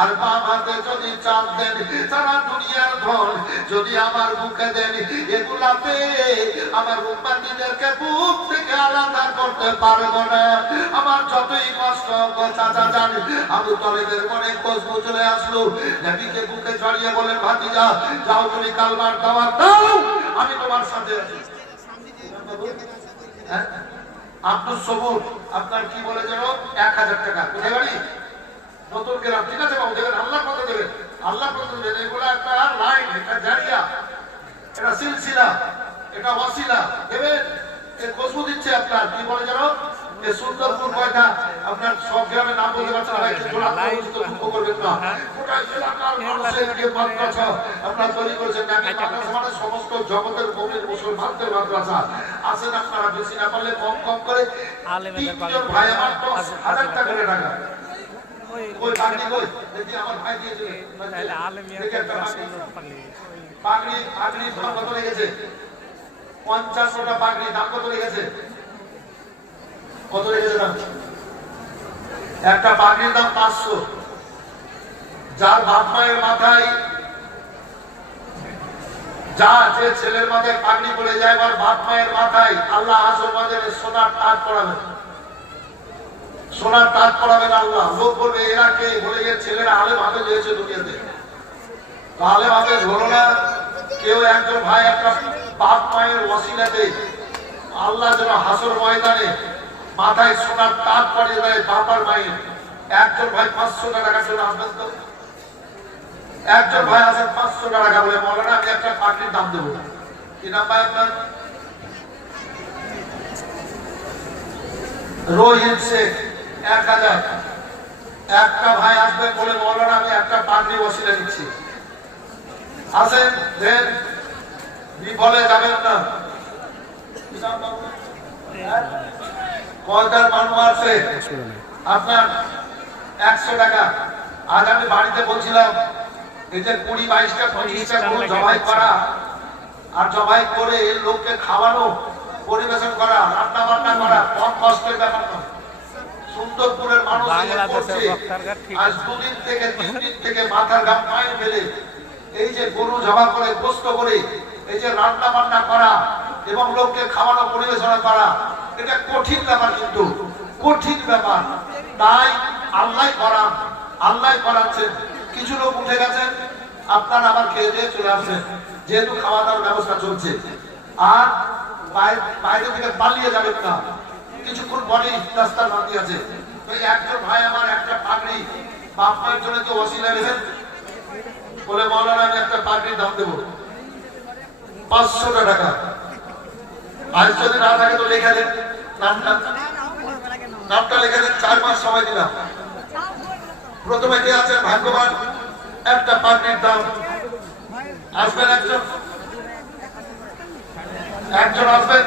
আর বাম হাতে যদি চাপ দেন সারা দুনিয়ার ধন যদি আমার মুখে দেন, এগুলাতে আমার উম্মতিদেরকে বুক থেকে আলাদা করতে পারবো না। আমার যতই কষ্ট চাচা জান, আবু তালেবের মনে খুশবু চলে আসলো। নবীকে বুকে জড়িয়ে বলে, ভাতিজা যাও তুমি কালমার দাওয়াত দাও, আমি তোমার সাথে আছি। আব্দুল সবুর আপনার কি বলে যেন 1000 টাকা, কোথায় বাড়ি? নতুন গ্রাম। ঠিক আছে বাবু, দেবেন, আল্লাহ কথা দেবেন, আল্লাহ কথা দেবেন। এগুলো একটা লাইন, এটা জারিয়া, এটা সিলসিলা, এটা ওয়াসিলা দেবেন। এই খুশবু দিচ্ছে আপনার কি বলে যেন এই সুন্দরপুর কয়টা আপনার সব গ্রামে নাম বলতে পারছেন না, একটু আত্মপরিচিত দুঃখ করবেন না। গোটা এলাকার মানুষের যে মাদ্রাসা আপনারা তৈরি করেছেন, আমি মাদ্রাসা মানে সমস্ত জগতের মুমিন মুসলমানদের মাদ্রাসা। আসেন আপনারা, বেশি না পারলে কম কম করে 3 ভাই আমার 10,000 টাকা করে টাকা ওই পাগড়ি কই দেখি আমার ভাই দিয়েছে, তাহলে আলেমিয়া পাগড়ি পাগড়ি দাম কত লেগেছে? 50 টাকা পাগড়ি দাম কত লেগেছে? কত লেগেছে দাম? একটা পাগড়ির দাম 500। যার বাপ মায়ের মাথায় যে ছেলের মাথায় পাগড়ি পড়ে যায়, আর বাপ মায়ের মাথায় আল্লাহ হাসর ময়দানে সোনার তাজ পরাবেন, সোনার তাজ পরাবেন আল্লাহ। লোক বলবে এরা কে? বলে এর ছেলেরা আলেম হাফেজ হয়েছে দুনিয়াতে। আলেম হাফেজ হলো না কেউ একজন ভাই, একটা বাপ মায়ের ওসিলাতে আল্লাহ যেন হাসর ময়দানে মাথায় সোনার তাজ পরিয়ে দেয় বাবার মায়ের। একজন ভাই 500 টাকা চলে আসবেন তো? একজন ভাই আসেন 500 টাকা বলে, মৌলানা আমি একটা পাগড়ির দাম দেবো। কি নাম ভাই আপনার? রোহিত শেখ 1000। একটা ভাই আসবেন বলে, মৌলানা আমি একটা পাগড়ি ওসিলা দিচ্ছি। আসেন দেন, বিফলে যাবেন না। কয়টার মানুষ আছে আপনার? 100 টাকা। আজ আমি বাড়িতে বলছিলাম, এই যে 20-22টা 25টা গরু জবাই করা, আর জবাই করে লোককে খাওয়ানো, পরিবেশন করা, রান্না বান্না করা কম কষ্টের ব্যাপার নয়। সুন্দরপুরের মানুষ করছে আজ 2 দিন থেকে 3 দিন থেকে মাথার ঘাম পায়ে ফেলে এই যে গরু জবা করে গোস্ত করে এই যে রান্না বান্না করা এবং লোককে খাওয়ানো পরিবেশনা করা, এটা কঠিন ব্যাপার, কিন্তু কঠিন ব্যাপার। তাই আল্লাহ করান, আল্লাহ করাচ্ছেন। কিছু লোক উঠে গেছেন, আপনারা আবার খেয়ে দিয়ে চলে আসবেন, যেহেতু খাওয়া দাওয়ার ব্যবস্থা চলছে। আর বাইরে থেকে পালিয়ে যাবেন না, কিছুক্ষণ পরে রাস্তার বাকি আছে। তো একজন ভাই আমার একটা পাগড়ি বাপ মায়ের জন্য কি ওসিলা নেবেন বলে, মৌলানা আমি একটা পাগড়ির দাম দেবো 500 টাকা। আজ যদি না থাকে তো লেখা দেন, নামটা লেখা দেন। 4 মাস সময় দিলাম। প্রথমে কে আছেন ভাগ্যবান? একটা পাগড়ির দাম আসবেন, একজন আসবেন।